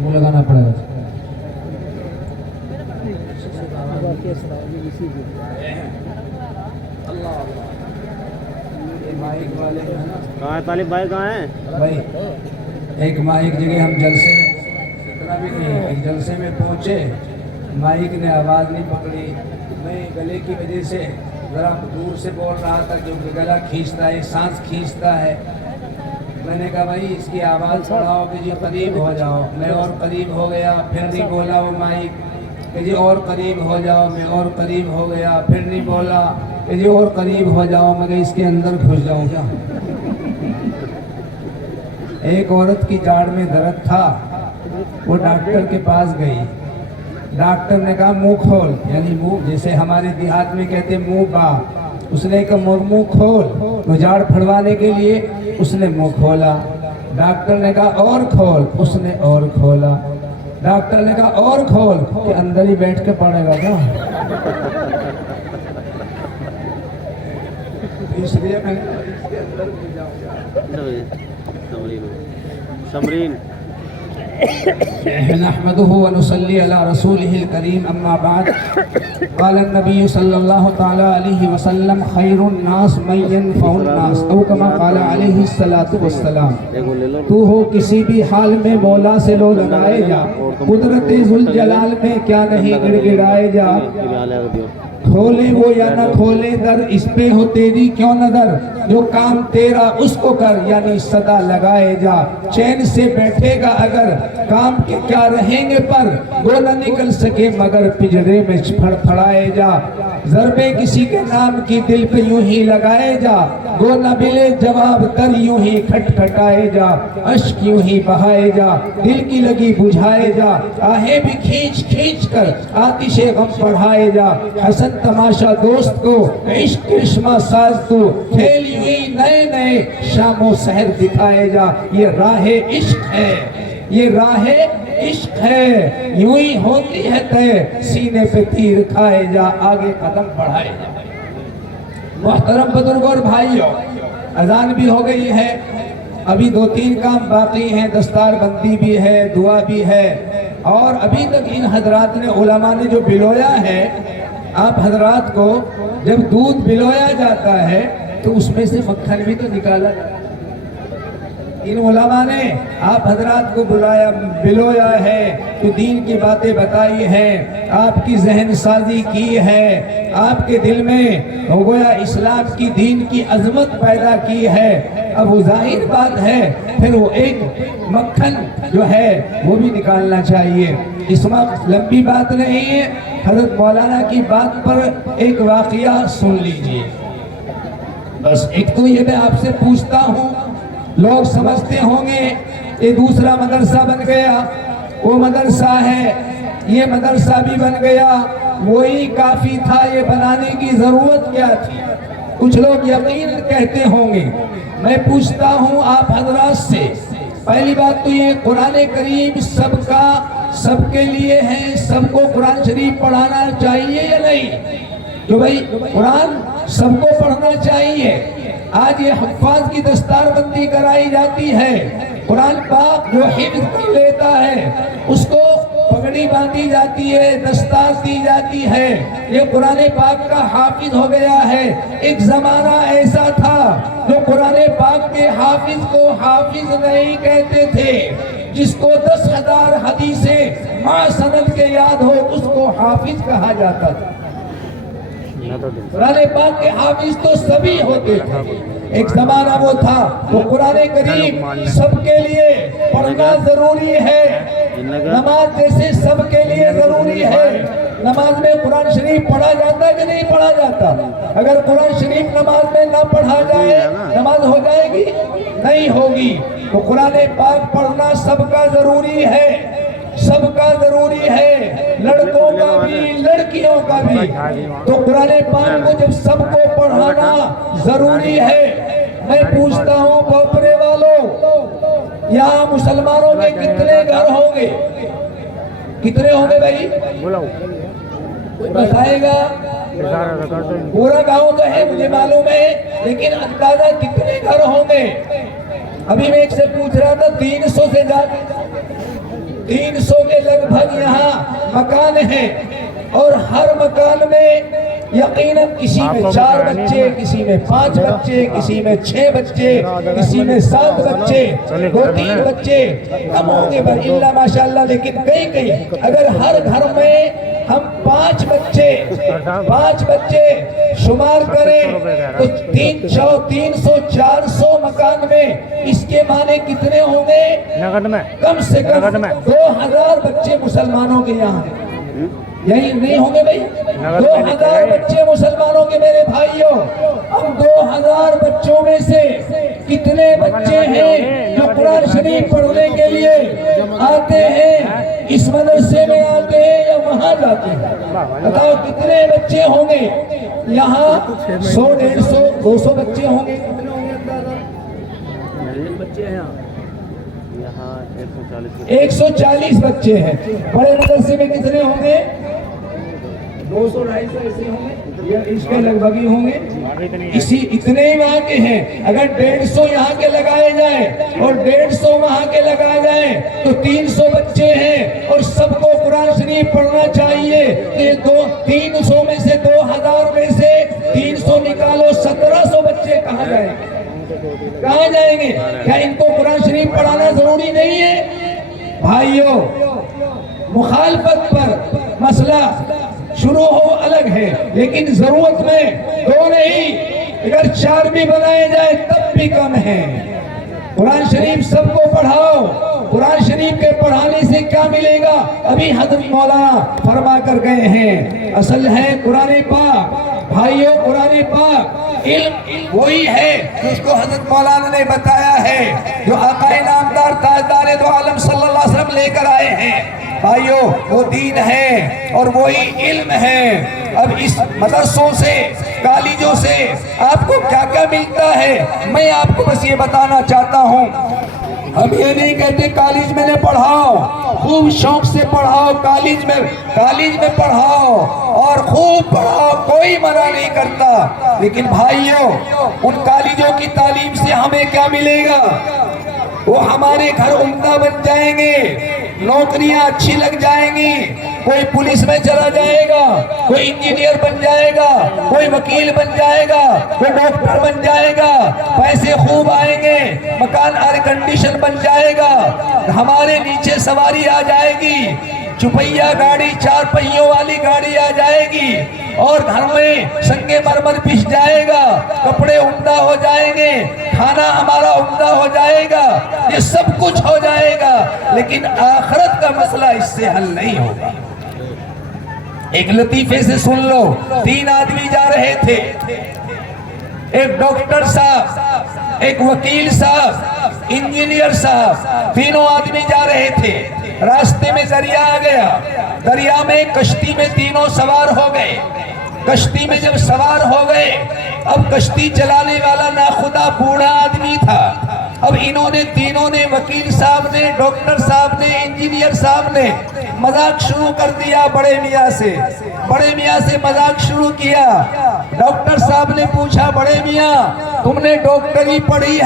मुंह लगाना पड़ेगा। कहाँ है तालिब भाई, कहाँ है भाई? एक जगह हम जलसे में, इतना भी नहीं, एक जलसे में पहुंचे, माइक ने आवाज़ नहीं पकड़ी। मैं गले की वजह से ज़रा दूर से बोल रहा था क्योंकि गला खींचता है, सांस खींचता है। मैंने कहा भाई इसकी आवाज़ बढ़ाओ कि जी करीब हो जाओ। मैं और करीब हो गया, फिर नहीं बोला वो माइक कि जी और करीब हो जाओ। मैं और करीब हो गया, फिर नहीं बोला कि जी और करीब हो जाओ। मगर इसके अंदर घुस जाऊँ क्या? एक औरत की जाड़ में दर्द था, वो डॉक्टर के पास गई। डॉक्टर ने कहा मुंह खोल, यानी मुंह जैसे हमारे देहात में कहते मुंह बा। उसने कहा मुंह खोल, वो जाड़ फड़वाने के लिए उसने मुंह खोला। डॉक्टर ने कहा और खोल, उसने और खोला। डॉक्टर ने कहा और खोल, कि अंदर ही बैठ के पड़ेगा क्या? इसलिए मैं इसके अंदर भी जाऊंगा। समरीन नहमदुहु व नुसल्ली अला रसूलिहिल करीम, अम्मा बाद। क़ाल नबी सल्लल्लाहु तआला अलैहि वसल्लम खैरुन नास मन यनफउन नास, औ कमा क़ाल अलैहि सल्लतु वस्सलाम। तू हो किसी भी हाल में मौला से लो लगाए जा, कुदरत जुल जलाल में क्या नहीं गिड़गिड़ाए जा। खोले वो या न खोले दर, इस पे हो तेरी क्यों नजर। जो काम तेरा उसको कर, यानी सदा लगाए जा। चैन से बैठेगा अगर काम के क्या रहेंगे पर, वो न निकल सके मगर पिंजरे में फड़फड़ाए जा। ज़रबे किसी के नाम की दिल पे यूं ही लगाए जा, वो न मिले जवाब तर यूं ही खटखटाए जा। अश्क यूं ही बहाए जा, दिल की लगी बुझाए जा। आहें भी खींच खींच कर आतिशे गम बढ़ाए जा। हसन तमाशा दोस्त को इश्क कृष्मा साज तू, खेल हुई नए नए शामो सहर दिखाए जा। ये राहे इश्क है, ये राहे इश्क है, यूं ही होती है तय, सीने पे तीर खाए जा, आगे कदम बढ़ाए जा। मोहतरम बुजुर्ग और भाइयों, अजान भी हो गई है, अभी 2-3 काम बाकी हैं। दस्तार बंदी भी है, दुआ भी है, और अभी तक इन हजरात ने, उलमा ने जो बिलोया है, आप हजरात को जब दूध बिलोया जाता है तो उसमें से मक्खन भी तो निकाला जाता है। इन उलमा ने आप हजरात को बुलाया, बिलोया है, तो दीन की बातें बताई हैं, आपकी जहन साजी की है, आपके दिल में हो गया इस्लाम की दीन की अजमत पैदा की है। अब वो जाहिर बात है, फिर वो एक मक्खन जो है वो भी निकालना चाहिए। इस वक्त लंबी बात नहीं है, हजरत मौलाना की बात पर एक वाकया सुन लीजिए। बस एक तो ये मैं आपसे पूछता हूँ, लोग समझते होंगे ये दूसरा मदरसा बन गया, वो मदरसा है, ये मदरसा भी बन गया, वही काफी था, ये बनाने की जरूरत क्या थी? कुछ लोग यकीन कहते होंगे। मैं पूछता हूँ आप हजरात से, पहली बात तो ये कुरान करीम सबका सबके लिए है, सबको कुरान शरीफ पढ़ाना चाहिए या नहीं? तो भाई कुरान सबको पढ़ना चाहिए। आज ये हफ्फाज की दस्तारबंदी कराई जाती है, कुरान पाक जो हिफ्ज़ कर लेता है उसको पगड़ी बांधी जाती है, दस्तार दी जाती है, ये कुरान पाक का हाफिज हो गया है। एक जमाना ऐसा था जो कुरान पाक के हाफिज को हाफिज नहीं कहते थे, जिसको 10,000 हदीसें मां सनद के याद हो उसको हाफिज कहा जाता था। कुरान पाक के हाफिज तो सभी होते थे, एक जमाना वो था। वो कुरान करीम सबके लिए पढ़ना जरूरी है, नमाज जैसे सबके लिए जरूरी है। नमाज में कुरान शरीफ पढ़ा जाता है कि नहीं पढ़ा जाता? अगर कुरान शरीफ नमाज में ना पढ़ा जाए नमाज हो जाएगी? नहीं होगी। तो कुरान पाक पढ़ना सबका जरूरी है, सबका जरूरी है, लड़कों का भी लड़कियों का भी। तो कुरान पाक को जब सबको पढ़ाना जरूरी है, मैं पूछता हूँ बोपरे वालों, यहाँ मुसलमानों में कितने घर होंगे? कितने होंगे भाई? बताएगा? पूरा गांव तो है मुझे मालूम है, लेकिन अंदाजा कितने घर होंगे? अभी मैं एक से पूछ रहा था, 300 से ज्यादा, 300 के लगभग यहाँ मकान हैं और हर मकान में यकीनन किसी में 4 बच्चे, किसी में 5 बच्चे, किसी में 6 बच्चे, किसी में 7 बच्चे, 2-3 बच्चे कम होंगे पर इल्ला माशाअल्लाह। लेकिन कई अगर हर घर में हम 5 बच्चे शुमार करें तो 300-400 मकान में इसके माने कितने होंगे? नगद में कम से कम 2000 बच्चे मुसलमानों के यहाँ हैं। यही नहीं होंगे भाई? 2000 बच्चे मुसलमानों के मेरे भाइयों। अब 2000 बच्चों में से कितने बच्चे हैं जो कुरान शरीफ पढ़ने के लिए आते हैं, इस मदरसे में आते हैं या वहां जाते हैं? बताओ कितने बच्चे होंगे? यहाँ 100, 150, 200 बच्चे होंगे। कितने होंगे अंदाजा? बच्चे हैं यहाँ 140 बच्चे हैं। बड़े मदरसे में कितने होंगे? 200-250 ऐसे होंगे या इसके लगभग ही होंगे। इसी इतने ही वहाँ के हैं। अगर 150 यहाँ के लगाए जाए और 150 वहाँ के लगाए जाए तो 300 बच्चे हैं और सबको कुरान शरीफ पढ़ना चाहिए। तो 300 में से 2000 में से 300 निकालो, 1700 बच्चे कहाँ जाएंगे? कहाँ जाएंगे? क्या इनको कुरान शरीफ पढ़ाना जरूरी नहीं है? भाइयों, मुखालफत पर मसला शुरू हो अलग है, लेकिन जरूरत में 2 नहीं, अगर 4 भी बनाए जाए तब भी कम है। कुरान शरीफ सबको पढ़ाओ। कुरान शरीफ के पढ़ाने से क्या मिलेगा? अभी हजरत मौलाना फरमा कर गए हैं। असल है कुरान पाक। भाइयों, कुरान पाक इल्म वही है जिसको हजरत मौलाना ने बताया है, जो आकाए नामदार ताजदार दो आलम सल्लल्लाहु अलैहि वसल्लम लेकर आए हैं। भाइयों, वो दीन है और वही इल्म है। अब इस मदरसों से, कॉलेजों से आपको क्या क्या मिलता है, मैं आपको बस ये बताना चाहता हूँ। हम ये नहीं कहते कॉलेज में न पढ़ाओ, खूब शौक से पढ़ाओ, कॉलेज में पढ़ाओ और खूब पढ़ाओ, कोई मना नहीं करता। लेकिन भाइयों, उन कॉलेजों की तालीम से हमें क्या मिलेगा? वो हमारे घर उम्दा बन जाएंगे, नौकरियां अच्छी लग जाएंगी, कोई पुलिस में चला जाएगा, कोई इंजीनियर बन जाएगा, कोई वकील बन जाएगा, कोई डॉक्टर बन जाएगा, पैसे खूब आएंगे, मकान एयर कंडीशन बन जाएगा, हमारे नीचे सवारी आ जाएगी, चुपैया गाड़ी, 4 पहियों वाली गाड़ी आ जाएगी और घर में संगे मरमर पिस जाएगा, कपड़े उम्दा हो जाएंगे, खाना हमारा उम्दा हो जाएगा, ये सब कुछ हो जाएगा। लेकिन आखिरत का मसला इससे हल नहीं होगा। एक लतीफे से सुन लो। 3 आदमी जा रहे थे, एक डॉक्टर साहब, एक वकील साहब, इंजीनियर साहब, तीनों आदमी जा रहे थे। रास्ते में दरिया आ गया, दरिया में कश्ती में तीनों सवार हो गए। कश्ती में जब सवार हो गए, अब कश्ती चलाने वाला नाखुदा बूढ़ा आदमी था। अब इन्होंने तीनों ने, वकील साहब ने, डॉक्टर साहब ने, इंजीनियर साहब ने मजाक शुरू कर दिया बड़े मियाँ से मजाक शुरू किया। डॉक्टर साहब ने पूछा, बड़े मियाँ तुमने डॉक्टरी पढ़ी है?